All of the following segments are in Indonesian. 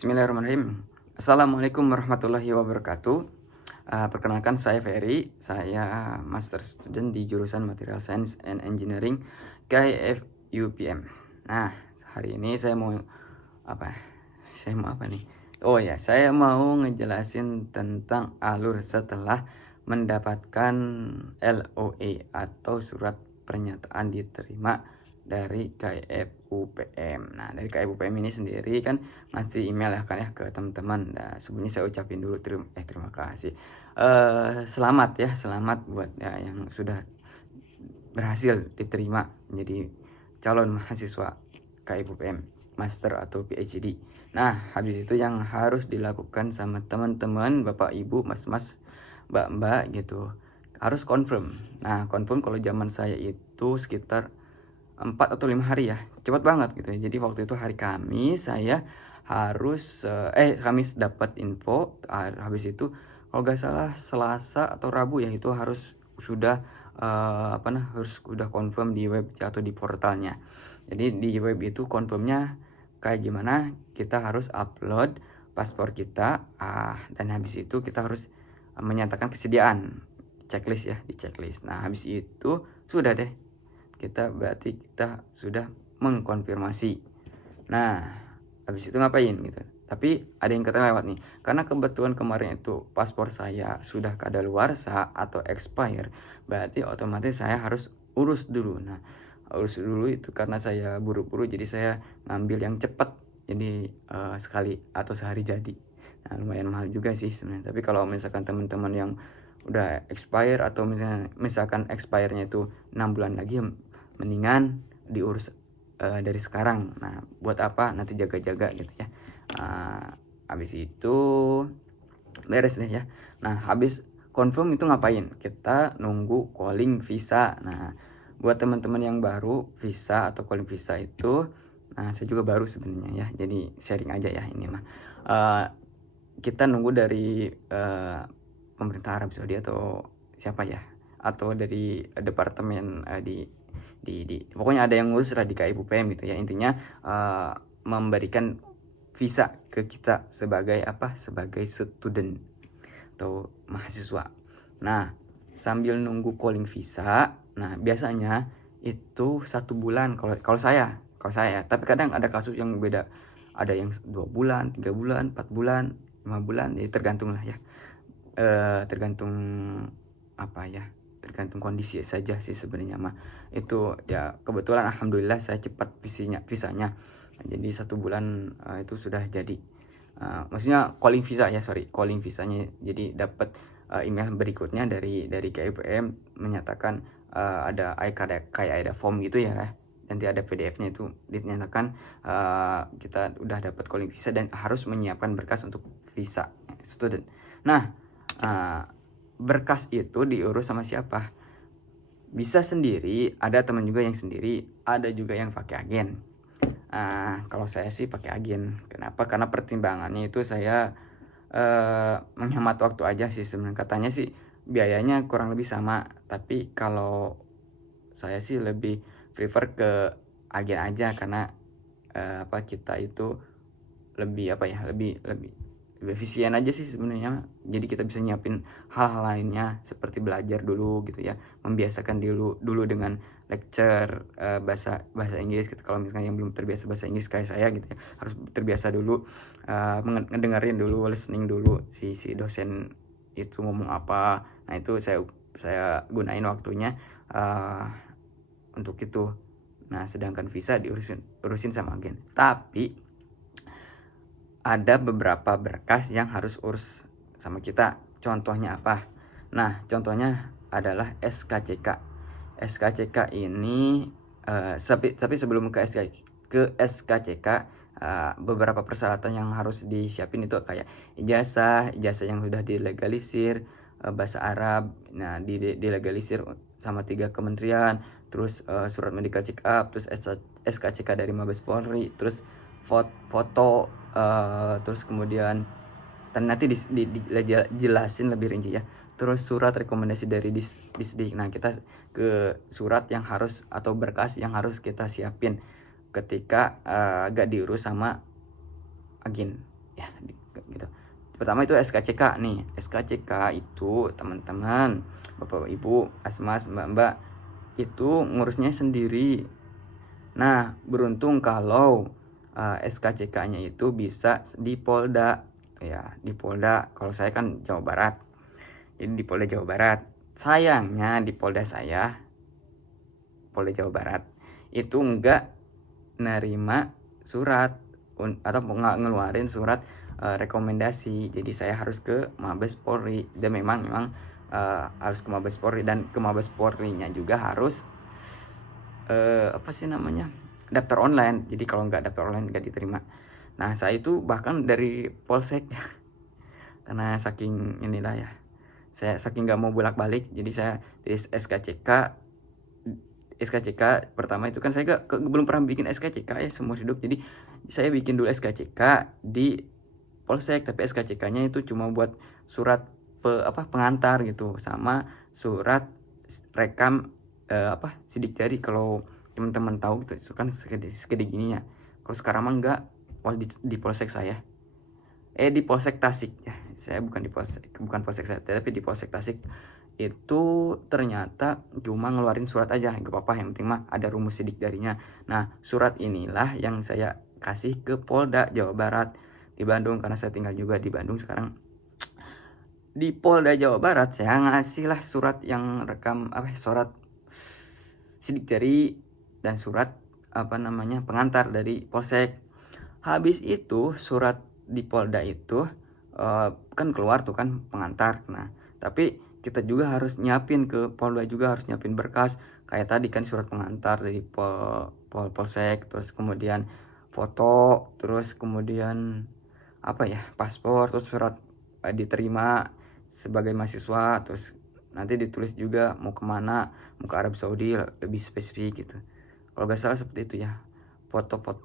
Bismillahirrahmanirrahim. Assalamualaikum warahmatullahi wabarakatuh. Perkenalkan saya Ferry, saya master student di jurusan Material Science and Engineering KIF UPM. Nah, hari ini saya mau apa? Saya mau apa nih? Oh ya, saya mau ngejelasin tentang alur setelah mendapatkan LOA atau surat pernyataan diterima dari KIF UPM. Nah, dari KIF UPM ini sendiri kan ngasih email ya kan ya ke teman-teman. Nah, sebelumnya saya ucapin dulu terima kasih. Selamat buat ya yang sudah berhasil diterima menjadi calon mahasiswa KIF UPM, master atau PhD. Nah, habis itu yang harus dilakukan sama teman-teman, Bapak Ibu, Mas-mas, Mbak-mbak gitu, harus confirm. Nah, confirm kalau zaman saya itu sekitar 4 atau 5 hari ya, cepat banget gitu ya. Jadi waktu itu hari Kamis saya harus Kamis dapat info, habis itu kalau nggak salah Selasa atau Rabu ya itu harus sudah harus udah confirm di web atau di portalnya. Jadi di web itu confirmnya kayak gimana, kita harus upload paspor kita, dan habis itu kita harus menyatakan kesediaan, checklist ya, di checklist. Nah, habis itu sudah deh, berarti kita sudah mengkonfirmasi. Nah, habis itu ngapain gitu. Tapi ada yang kelewat nih. Karena kebetulan kemarin itu paspor saya sudah kadaluarsa atau expire, berarti otomatis saya harus urus dulu. Nah, urus dulu itu karena saya buru-buru, jadi saya ngambil yang cepat. Jadi sekali atau sehari jadi. Nah, lumayan mahal juga sih sebenarnya. Tapi kalau misalkan teman-teman yang udah expire atau misalkan expire-nya itu 6 bulan lagi, mendingan diurus dari sekarang. Nah, buat apa nanti jaga-jaga gitu ya. Habis itu beres deh ya. Nah, habis confirm itu ngapain? Kita nunggu calling visa. Nah, buat teman-teman yang baru visa atau calling visa itu, nah saya juga baru sebenarnya ya. Jadi sharing aja ya ini mah. Kita nunggu dari pemerintah Arab Saudi atau siapa ya, atau dari departemen di pokoknya ada yang ngurus lah di KIF UPM gitu ya. Intinya memberikan visa ke kita sebagai sebagai student atau mahasiswa. Nah, sambil nunggu calling visa, nah biasanya itu 1 bulan kalau saya. Tapi kadang ada kasus yang beda, ada yang 2 bulan, 3 bulan, 4 bulan, 5 bulan, jadi tergantung lah ya. Tergantung tergantung kondisi saja sih sebenarnya mah. Itu ya kebetulan alhamdulillah saya cepat visanya. Jadi 1 bulan itu sudah jadi. Maksudnya calling visanya. Jadi dapat email berikutnya dari KIPM menyatakan kayak ada form gitu ya. Nanti ada PDF-nya itu dinyatakan kita udah dapat calling visa dan harus menyiapkan berkas untuk visa student. Nah, berkas itu diurus sama siapa? Bisa sendiri, ada teman juga yang sendiri, ada juga yang pakai agen. Kalau saya sih pakai agen. Kenapa? Karena pertimbangannya itu saya menghemat waktu aja sih sebenarnya. Katanya sih biayanya kurang lebih sama, tapi kalau saya sih lebih prefer ke agen aja karena kita itu lebih lebih efisien aja sih sebenarnya. Jadi kita bisa nyiapin hal-hal lainnya seperti belajar dulu gitu ya, membiasakan dulu dengan lecture bahasa Inggris gitu. Kalau misalnya yang belum terbiasa bahasa Inggris kayak saya gitu ya, harus terbiasa dulu ngedengerin dulu, listening dulu si dosen itu ngomong apa. Nah, itu saya gunain waktunya untuk itu. Nah, sedangkan visa urusin sama agen. Tapi ada beberapa berkas yang harus urus sama kita. Contohnya apa? Nah, contohnya adalah SKCK. SKCK ini tapi sebelum ke SKCK, beberapa persyaratan yang harus disiapin itu kayak ijazah yang sudah dilegalisir, bahasa Arab, nah dilegalisir sama 3 kementerian, terus surat medical check up, terus SKCK dari Mabes Polri, terus foto, terus kemudian dan nanti dijelasin lebih rinci ya. Terus surat rekomendasi dari Disdik. Nah, kita ke surat yang harus atau berkas yang harus kita siapin ketika gak diurus sama agen ya gitu. Pertama itu SKCK nih. SKCK itu teman-teman, Bapak Ibu, Mas, Mbak itu ngurusnya sendiri. Nah, beruntung kalau SKCK-nya itu bisa di Polda ya, di Polda. Kalau saya kan Jawa Barat. Jadi di Polda Jawa Barat. Sayangnya di Polda saya, Polda Jawa Barat itu enggak nerima surat atau nggak ngeluarin surat rekomendasi. Jadi saya harus ke Mabes Polri, dan memang harus ke Mabes Polri, dan ke Mabes Polri-nya juga harus apa sih namanya, daftar online. Jadi kalau nggak daftar online nggak diterima. Nah, saya itu bahkan dari Polsek karena saking inilah ya, saya saking nggak mau bolak-balik, jadi saya di SKCK pertama itu kan saya belum pernah bikin SKCK ya seumur hidup. Jadi saya bikin dulu SKCK di Polsek, tapi SKCK-nya itu cuma buat surat pengantar gitu, sama surat rekam sidik jari. Kalau teman-teman tahu gitu, itu kan segede gini ya. Kalau sekarang mah enggak. Di Polsek saya di Polsek Tasik ya, saya bukan Polsek saya, tapi di Polsek Tasik itu ternyata cuma ngeluarin surat aja, nggak apa-apa, yang penting mah ada rumus sidik jarinya. Nah, surat inilah yang saya kasih ke Polda Jawa Barat di Bandung, karena saya tinggal juga di Bandung sekarang. Di Polda Jawa Barat saya ngasih lah surat yang rekam surat sidik jari dan surat pengantar dari Polsek. Habis itu surat di Polda itu kan keluar tuh kan pengantar. Nah, tapi kita juga harus nyiapin ke Polda, juga harus nyiapin berkas kayak tadi kan, surat pengantar dari Polsek, terus kemudian foto, terus kemudian paspor, terus surat diterima sebagai mahasiswa, terus nanti ditulis juga mau kemana, mau ke Arab Saudi, lebih spesifik gitu. Kalau nggak salah seperti itu ya.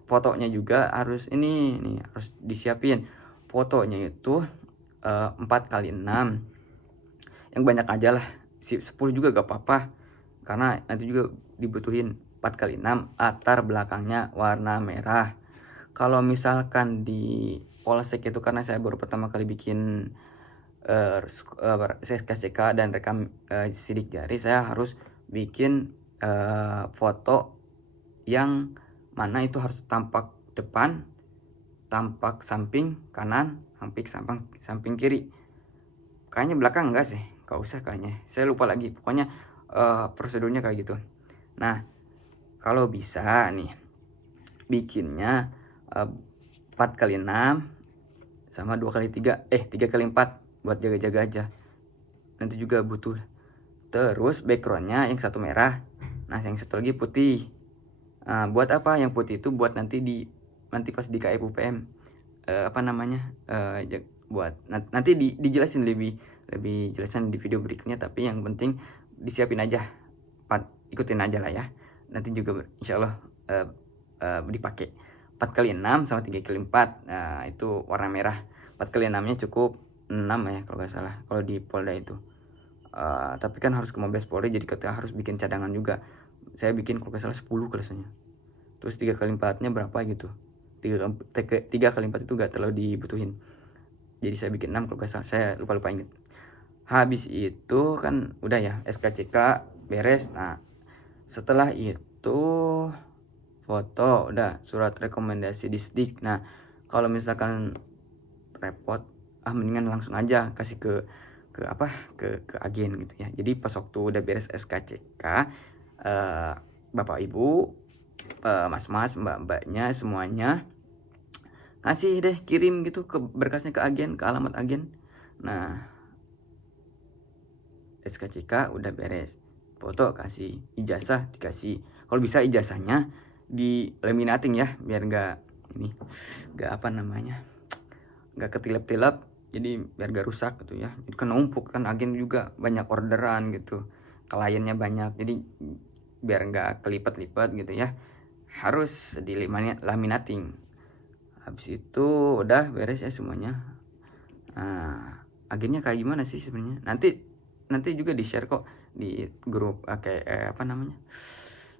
Fotonya juga harus harus disiapin. Fotonya itu 4x6, yang banyak aja lah, 10 juga gak apa-apa, karena nanti juga dibutuhin 4x6, latar belakangnya warna merah. Kalau misalkan di Polsek itu, karena saya baru pertama kali bikin SKCK dan rekam sidik jari, saya harus bikin foto yang mana itu harus tampak depan, tampak samping kanan, samping kiri. Kayaknya belakang enggak sih, gak usah kayaknya, saya lupa lagi, pokoknya prosedurnya kayak gitu. Nah, kalau bisa nih bikinnya 4x6 sama 2x3 3x4 buat jaga-jaga aja, nanti juga butuh. Terus backgroundnya yang satu merah, nah yang satu lagi putih. Buat apa yang putih itu? Buat nanti pas di KIPUPM buat nanti dijelasin lebih jelasan di video berikutnya, tapi yang penting disiapin aja, ikutin aja lah ya, nanti juga insyaallah dipakai 4x6 sama 3x4. Nah, itu warna merah. 4x6 nya cukup 6 ya kalau nggak salah kalau di Polda itu. Tapi kan harus ke Mabes Polri, jadi kita harus bikin cadangan juga. Saya bikin kalau nggak salah 10 kelasnya. Terus 3x4 nya berapa gitu, 3x4 itu gak terlalu dibutuhin, jadi saya bikin 6 kalau nggak salah, saya lupa inget. Habis itu kan udah ya, SKCK beres. Nah, setelah itu foto udah, surat rekomendasi disdik. Nah, kalau misalkan repot, mendingan langsung aja kasih ke agen gitu ya. Jadi pas waktu udah beres SKCK, Bapak Ibu, Mas, Mbaknya semuanya kasih deh, kirim gitu ke berkasnya ke agen, ke alamat agen. Nah, SKCK udah beres, foto kasih, ijazah dikasih. Kalau bisa ijazahnya di laminating ya, biar nggak nggak ketilep-tilep, jadi biar gak rusak gitu ya. Itu kan numpuk kan, agen juga banyak orderan gitu, kliennya banyak, jadi biar nggak kelipet-lipet gitu ya, harus di laminating. Habis itu udah beres ya semuanya. Nah, agennya kayak gimana sih sebenarnya, nanti juga di share kok di grup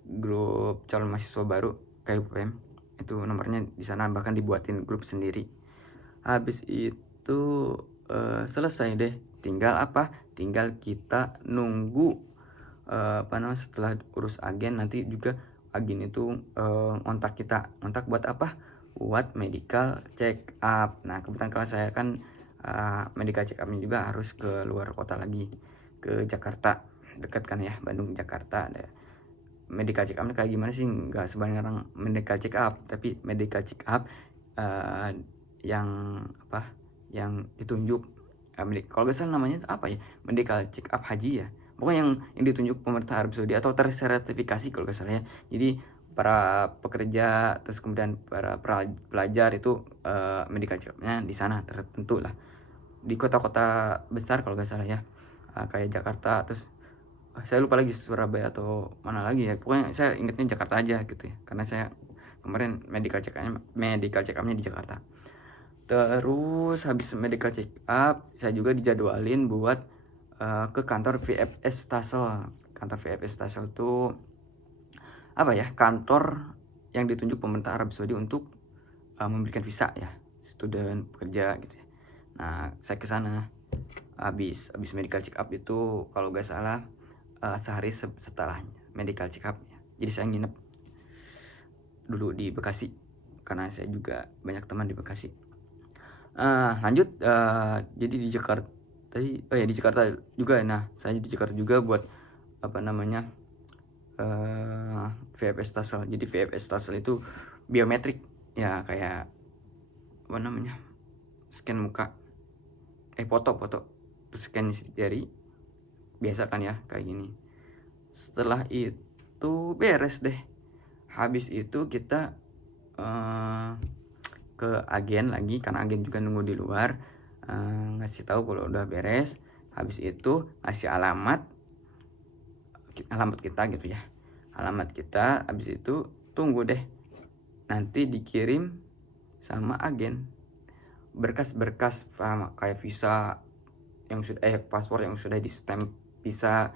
grup calon mahasiswa baru KIPUPM, itu nomornya di sana, bahkan dibuatin grup sendiri. Habis itu selesai deh, tinggal apa, tinggal kita nunggu setelah urus agen. Nanti juga agen itu ngontak kita, ngontak buat apa, buat medical check up. Nah kebetulan kalau saya kan medical check upnya juga harus ke luar kota lagi, ke Jakarta, dekat kan ya, Bandung Jakarta. Ada medical check up kayak gimana sih, nggak sebarang medical check up, tapi medical check up yang apa, yang ditunjuk kalau nggak salah namanya apa ya, medical check up haji ya, pokoknya yang ditunjuk pemerintah Arab Saudi atau tersertifikasi kalau nggak salah ya. Jadi para pekerja terus kemudian para pelajar itu medical check upnya di sana tertentu lah, di kota-kota besar kalau nggak salah ya, kayak Jakarta, terus saya lupa lagi Surabaya atau mana lagi ya, pokoknya saya ingetnya Jakarta aja gitu ya, karena saya kemarin medical check upnya di Jakarta. Terus habis medical check up saya juga dijadwalin buat ke kantor VFS Tassel. Kantor VFS Tassel itu apa ya, kantor yang ditunjuk pemerintah Arab Saudi untuk memberikan visa ya, student, pekerja gitu ya. Nah saya ke sana habis medical check up itu kalau gak salah sehari setelah medical check up ya. Jadi saya nginep dulu di Bekasi karena saya juga banyak teman di Bekasi. Lanjut jadi di Jakarta tadi, di Jakarta juga. Nah saya di Jakarta juga buat apa namanya VFS Tassel. Jadi VFS Tassel itu biometrik ya, kayak apa namanya, scan muka, foto terus scan jari biasa kan ya, kayak gini. Setelah itu beres deh, habis itu kita ke agen lagi, karena agen juga nunggu di luar, ngasih tahu kalau udah beres. Habis itu ngasih alamat kita gitu ya, alamat kita. Habis itu tunggu deh, nanti dikirim sama agen berkas-berkas kayak visa yang sudah paspor yang sudah di stamp, visa,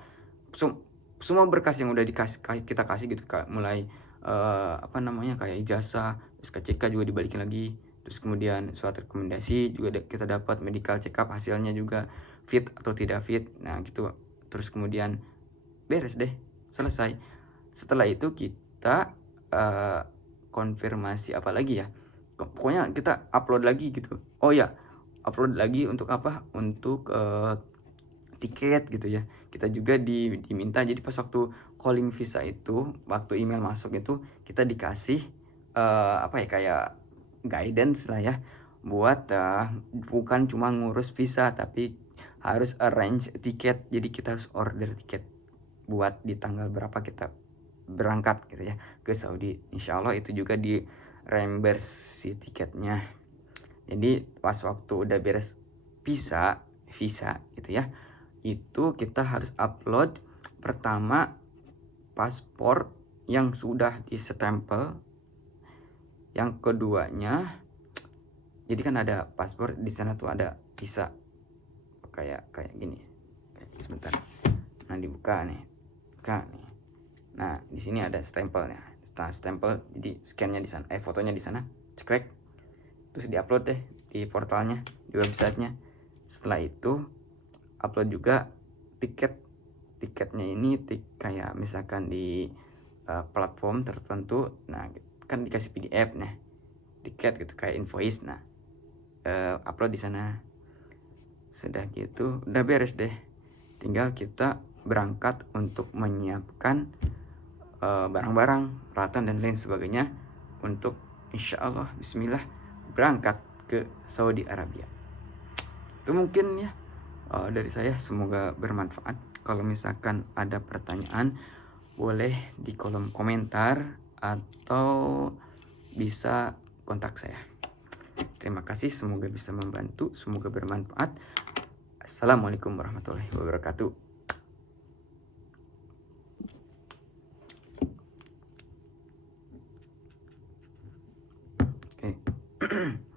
semua berkas yang udah kita kasih gitu, mulai apa namanya, kayak ijazah, SKCK juga dibalikin lagi, terus kemudian surat rekomendasi juga kita dapat, medical check up hasilnya juga fit atau tidak fit, nah gitu. Terus kemudian beres deh, selesai. Setelah itu kita konfirmasi apa lagi ya, pokoknya kita upload lagi gitu. Oh ya, upload lagi untuk apa, untuk tiket gitu ya. Kita juga diminta, jadi pas waktu calling visa itu, waktu email masuk itu kita dikasih apa ya, kayak guidance lah ya, buat bukan cuma ngurus visa tapi harus arrange tiket. Jadi kita harus order tiket buat di tanggal berapa kita berangkat gitu ya ke Saudi. Insya Allah itu juga di reimburse si tiketnya. Jadi pas waktu udah beres visa gitu ya, itu kita harus upload pertama paspor yang sudah disestempel. Yang keduanya, jadi kan ada paspor di sana tuh ada visa kayak gini, sebentar, nah dibuka nih, nah di sini ada stempelnya. Setelah stempel, jadi scannya di sana, fotonya di sana, cekrek, terus diupload deh di portalnya, di websitenya. Setelah itu upload juga tiketnya ini kayak misalkan di platform tertentu, nah kan dikasih PDF nah tiket gitu, kayak invoice. Nah upload di sana. Sudah gitu udah beres deh, tinggal kita berangkat untuk menyiapkan barang-barang, peralatan dan lain sebagainya untuk insya Allah bismillah berangkat ke Saudi Arabia. Itu mungkin ya dari saya, semoga bermanfaat. Kalau misalkan ada pertanyaan boleh di kolom komentar atau bisa kontak saya. Terima kasih, semoga bisa membantu, semoga bermanfaat. Assalamualaikum warahmatullahi wabarakatuh. Oke.